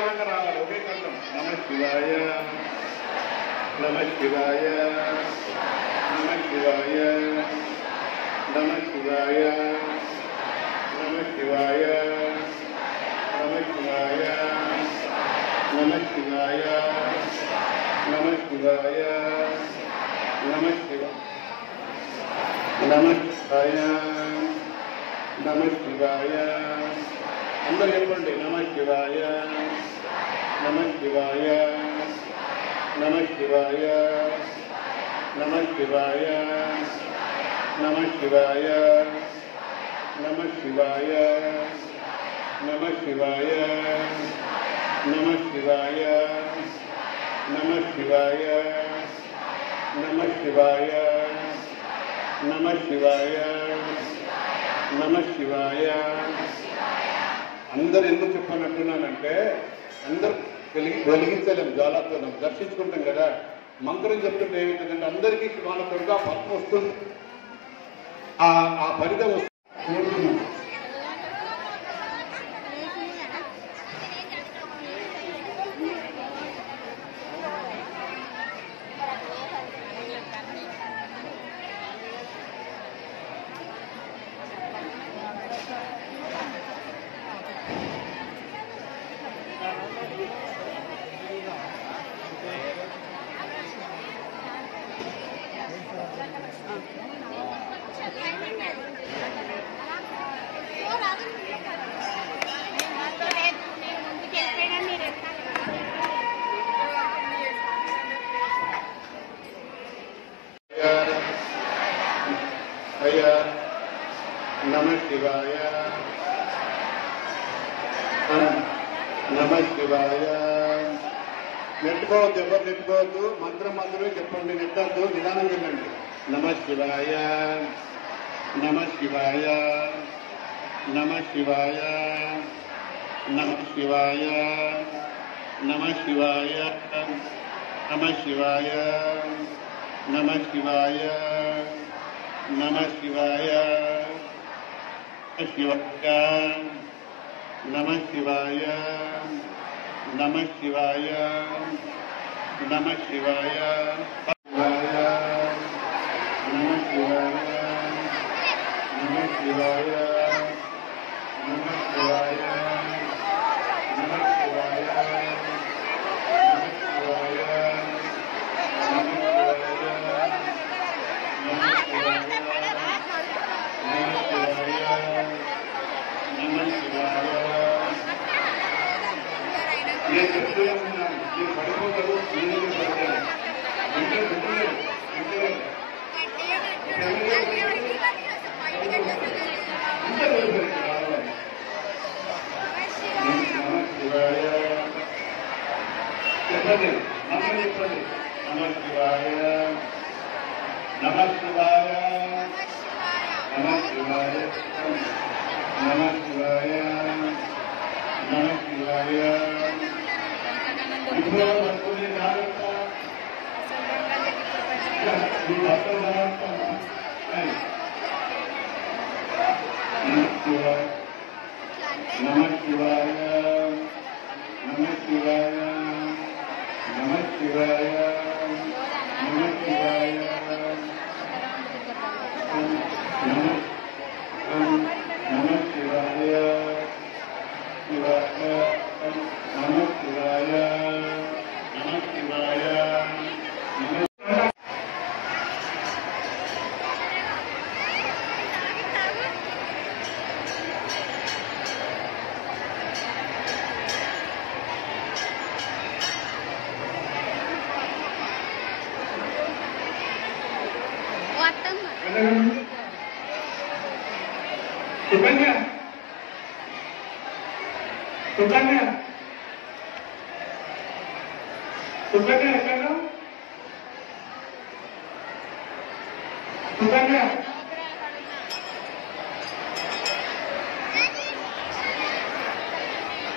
సమానంగా రావాలి. ఒకే కంఠం. నమ శివాయ, నమ శివాయ, నమ శివాయ, నమ శివాయ, నమ శివాయ, నమ శివాయ, నమ శివాయ, నమ శివాయ, నమ శివ, నమ శివాయ, నమ శివాయ. అందరూ చెప్పండి. నమ శివాయ, నమ శివాయ, నమ శివాయ, నమ శివాయ, నమ శివాయ, నమ శివాయ, నమ శివాయ, నమ శివాయ, నమ శివాయ, నమ శివాయ, నమ శివాయ, నమ శివాయ. అందరు ఎందుకు చెప్పానంటున్నానంటే అందరూ వెలిగించలేము, జ్వాలతో దర్శించుకుంటాం కదా. మంత్రం చెప్తుంటే ఏమిటంటే అందరికీ వాళ్ళ పద్మ వస్తుంది, ఆ ఫలితం వస్తుంది. నమ శివాయ, నమ శివాయ. నెట్టుకోవద్దు, ఎవరు నెట్టుకోవద్దు. మంత్రం మాత్రమే చెప్పండి, నెట్టద్దు, నిదానం వెళ్ళండి. నమ శివాయ, నమ శివాయ, నమ శివాయ, నమ శివాయ, నమ శివాయ, నమ శివాయ, నమ శివాయ, నమ శివాయ, శివాయ, నమ శివాయ, నమ శివాయ, నమ శివాయ, శివాయ, నమ శివాయ, నమ శివాయ, నమ శివాయ, నమ శివాయ, నమ శివాయ, నమ నేను చెప్తూ ఉన్నాను, నేను పడిపోతాను, నేను పడతాను. చెప్పండి, నమ చెప్పండి. నమ శివాయ, నమ శివాయ, నమ శివాయ, నమ శివాయ, నమ శివాయ. ఇప్పుడు పట్టుకునే జాగ్రత్త, మీ భక్తుల జాగ్రత్త. నమ శివాయ, నమ శివాయ, నమ శివాయ, నమ శివాయ, నమ శివాయ, నమ శివాయ, శివాయ, నమ శివాయ, నమ శివాయ, సుకన్య, సుకన్య, సుకన్య ఎక్కడ? సుకన్య,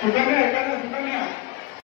సుకన్య